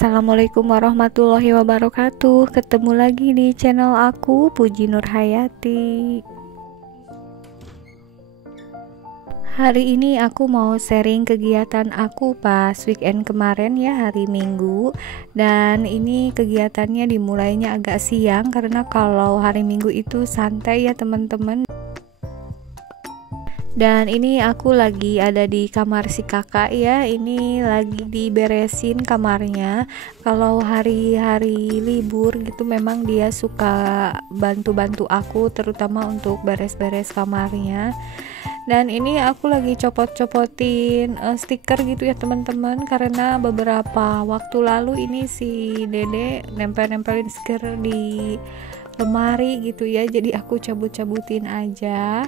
Assalamualaikum warahmatullahi wabarakatuh. Ketemu lagi di channel aku, Puji Nurhayati. Hari ini aku mau sharing kegiatan aku pas weekend kemarin ya, hari Minggu. Dan ini kegiatannya dimulainya agak siang karena kalau hari Minggu itu santai ya teman-teman. Dan ini aku lagi ada di kamar si kakak ya, ini lagi diberesin kamarnya. Kalau hari-hari libur gitu memang dia suka bantu-bantu aku, terutama untuk beres-beres kamarnya. Dan ini aku lagi copot-copotin stiker gitu ya teman-teman, karena beberapa waktu lalu ini si dede nempel-nempelin stiker di lemari gitu ya, jadi aku cabut-cabutin aja.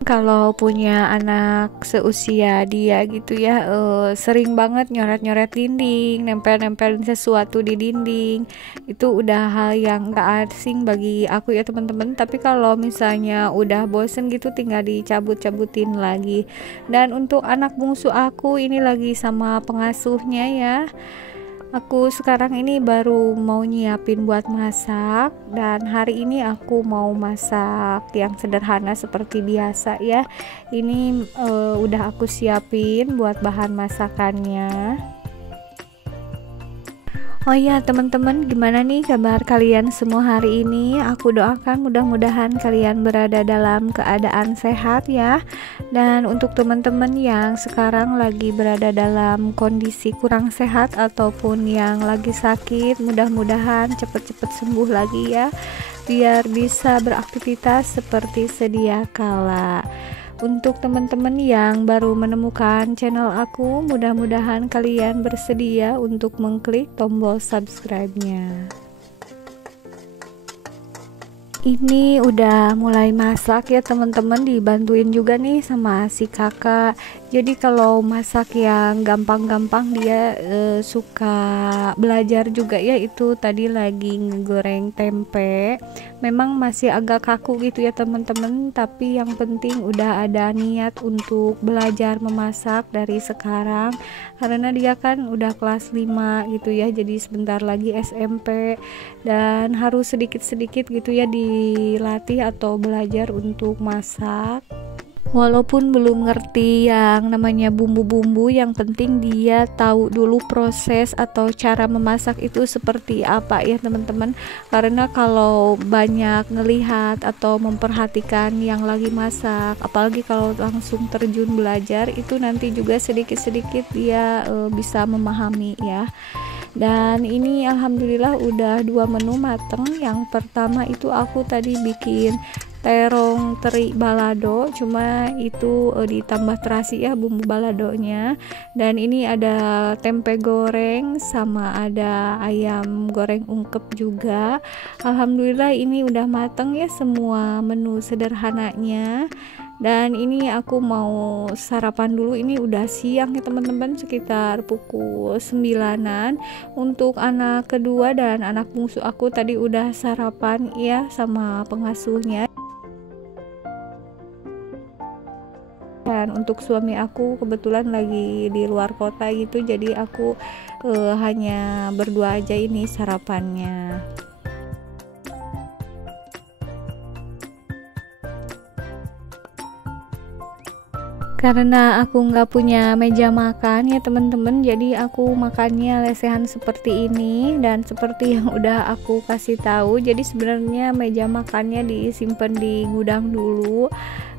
Kalau punya anak seusia dia gitu ya, sering banget nyoret-nyoret dinding, nempel-nempelin sesuatu di dinding. Itu udah hal yang gak asing bagi aku ya teman-teman. Tapi kalau misalnya udah bosen gitu, tinggal dicabut-cabutin lagi. Dan untuk anak bungsu aku ini lagi sama pengasuhnya ya. Aku sekarang ini baru mau nyiapin buat masak, dan hari ini aku mau masak yang sederhana seperti biasa ya. Ini udah aku siapin buat bahan masakannya. Oh ya teman-teman, gimana nih kabar kalian semua hari ini? Aku doakan mudah-mudahan kalian berada dalam keadaan sehat ya. Dan untuk teman-teman yang sekarang lagi berada dalam kondisi kurang sehat ataupun yang lagi sakit, mudah-mudahan cepet-cepet sembuh lagi ya, biar bisa beraktivitas seperti sedia kala. Untuk teman-teman yang baru menemukan channel aku, mudah-mudahan kalian bersedia untuk mengklik tombol subscribe-nya. Ini udah mulai masak ya teman-teman, dibantuin juga nih sama si kakak. Jadi kalau masak yang gampang-gampang dia suka belajar juga ya. Itu tadi lagi ngegoreng tempe, memang masih agak kaku gitu ya teman-teman, tapi yang penting udah ada niat untuk belajar memasak dari sekarang, karena dia kan udah kelas 5 gitu ya, jadi sebentar lagi SMP, dan harus sedikit-sedikit gitu ya dilatih atau belajar untuk masak. Walaupun belum ngerti yang namanya bumbu-bumbu, yang penting dia tahu dulu proses atau cara memasak itu seperti apa ya teman-teman. Karena kalau banyak ngelihat atau memperhatikan yang lagi masak, apalagi kalau langsung terjun belajar, itu nanti juga sedikit-sedikit dia bisa memahami ya. Dan ini alhamdulillah udah 2 menu mateng. Yang pertama itu aku tadi bikin terong teri balado, cuma itu ditambah terasi ya bumbu baladonya. Dan ini ada tempe goreng sama ada ayam goreng ungkep juga. Alhamdulillah ini udah mateng ya semua menu sederhananya. Dan ini aku mau sarapan dulu, ini udah siang ya teman-teman, sekitar pukul 9-an. Untuk anak kedua dan anak bungsu aku tadi udah sarapan ya sama pengasuhnya. Dan untuk suami aku kebetulan lagi di luar kota gitu, jadi aku hanya berdua aja ini sarapannya. Karena aku nggak punya meja makan ya teman-teman, jadi aku makannya lesehan seperti ini. Dan seperti yang udah aku kasih tahu, jadi sebenarnya meja makannya disimpan di gudang dulu,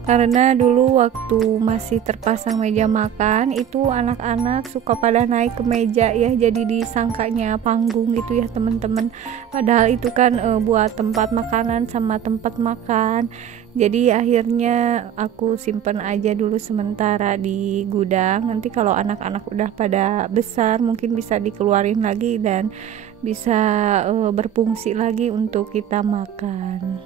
karena dulu waktu masih terpasang meja makan itu anak-anak suka pada naik ke meja ya, jadi disangkanya panggung gitu ya teman-teman, padahal itu kan buat tempat makanan sama tempat makan. Jadi akhirnya aku simpen aja dulu sementara di gudang, nanti kalau anak-anak udah pada besar mungkin bisa dikeluarin lagi dan bisa berfungsi lagi untuk kita makan.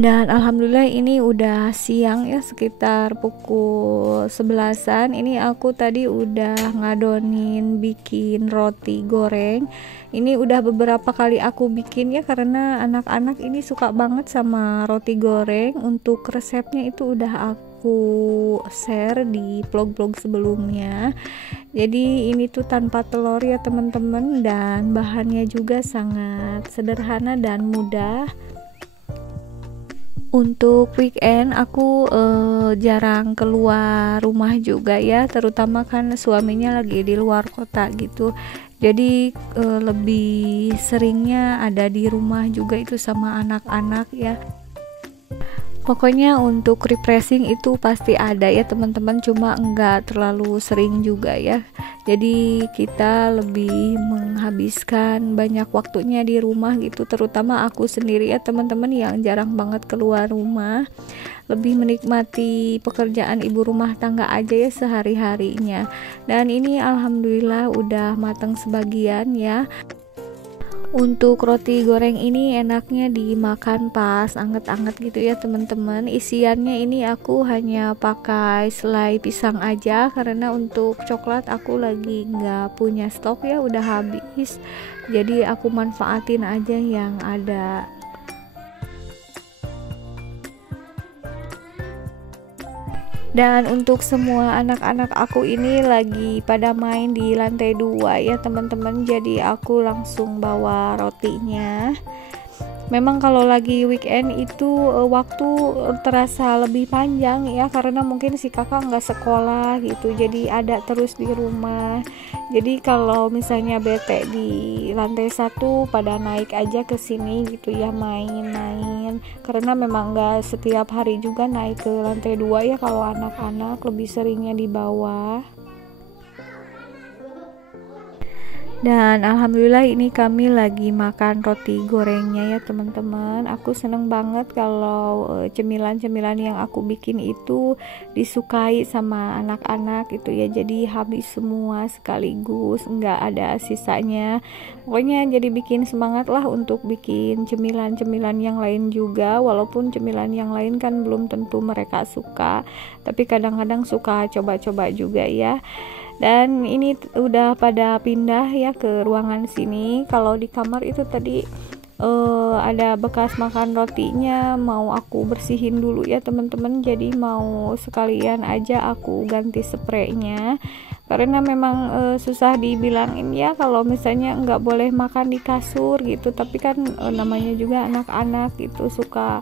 Dan alhamdulillah ini udah siang ya, sekitar pukul 11-an. Ini aku tadi udah ngadonin bikin roti goreng. Ini udah beberapa kali aku bikin ya, karena anak-anak ini suka banget sama roti goreng. Untuk resepnya itu udah aku share di vlog-vlog sebelumnya. Jadi ini tuh tanpa telur ya teman-teman, dan bahannya juga sangat sederhana dan mudah. Untuk weekend aku jarang keluar rumah juga ya, terutama kan suaminya lagi di luar kota gitu. Jadi lebih seringnya ada di rumah juga itu sama anak-anak ya. Pokoknya untuk refreshing itu pasti ada ya teman-teman, cuma enggak terlalu sering juga ya. Jadi kita lebih menghabiskan banyak waktunya di rumah gitu, terutama aku sendiri ya teman-teman yang jarang banget keluar rumah. Lebih menikmati pekerjaan ibu rumah tangga aja ya sehari-harinya. Dan ini alhamdulillah udah matang sebagian ya. Untuk roti goreng ini enaknya dimakan pas anget-anget gitu ya teman-teman. Isiannya ini aku hanya pakai selai pisang aja, karena untuk coklat aku lagi nggak punya stok ya, udah habis. Jadi aku manfaatin aja yang ada. Dan untuk semua anak-anak aku ini lagi pada main di lantai 2 ya teman-teman, jadi aku langsung bawa rotinya. Memang kalau lagi weekend itu waktu terasa lebih panjang ya, karena mungkin si kakak nggak sekolah gitu, jadi ada terus di rumah. Jadi kalau misalnya bete di lantai 1 pada naik aja ke sini gitu ya, main-main, karena memang nggak setiap hari juga naik ke lantai 2 ya, kalau anak-anak lebih seringnya di bawah. Dan alhamdulillah ini kami lagi makan roti gorengnya ya teman-teman. Aku seneng banget kalau cemilan-cemilan yang aku bikin itu disukai sama anak-anak gitu ya. Jadi habis semua sekaligus, nggak ada sisanya. Pokoknya jadi bikin semangat lah untuk bikin cemilan-cemilan yang lain juga. Walaupun cemilan yang lain kan belum tentu mereka suka, tapi kadang-kadang suka coba-coba juga ya. Dan ini udah pada pindah ya ke ruangan sini. Kalau di kamar itu tadi ada bekas makan rotinya, mau aku bersihin dulu ya teman-teman. Jadi mau sekalian aja aku ganti spraynya, karena memang susah dibilangin ya kalau misalnya nggak boleh makan di kasur gitu. Tapi kan namanya juga anak-anak gitu, suka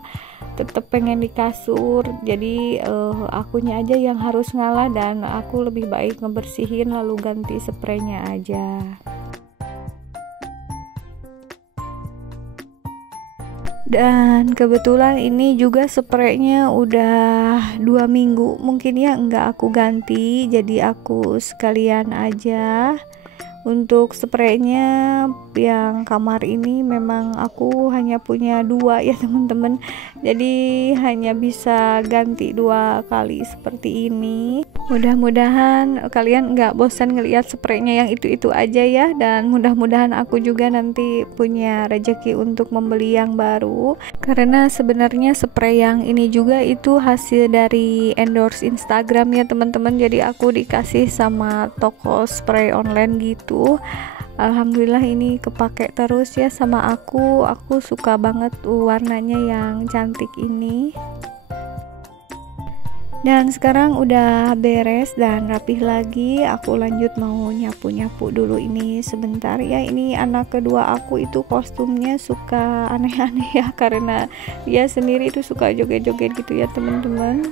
tetap pengen di kasur. Jadi akunya aja yang harus ngalah, dan aku lebih baik ngebersihin lalu ganti spraynya aja. Dan kebetulan ini juga spraynya udah 2 minggu mungkin ya nggak aku ganti, jadi aku sekalian aja. Untuk spraynya yang kamar ini memang aku hanya punya 2 ya teman-teman, jadi hanya bisa ganti 2 kali seperti ini. Mudah-mudahan kalian nggak bosan ngelihat spraynya yang itu-itu aja ya, dan mudah-mudahan aku juga nanti punya rezeki untuk membeli yang baru, karena sebenarnya spray yang ini juga itu hasil dari endorse Instagram ya teman-teman. Jadi aku dikasih sama toko spray online gitu. Alhamdulillah ini kepake terus ya sama aku suka banget warnanya yang cantik ini. Dan sekarang udah beres dan rapih lagi, aku lanjut mau nyapu-nyapu dulu ini sebentar ya. Ini anak kedua aku itu kostumnya suka aneh-aneh ya, karena dia sendiri itu suka joget-joget gitu ya teman-teman.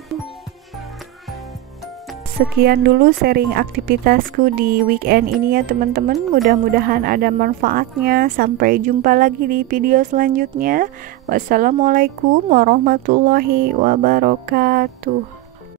Sekian dulu sharing aktivitasku di weekend ini ya teman-teman. Mudah-mudahan ada manfaatnya. Sampai jumpa lagi di video selanjutnya. Wassalamualaikum warahmatullahi wabarakatuh.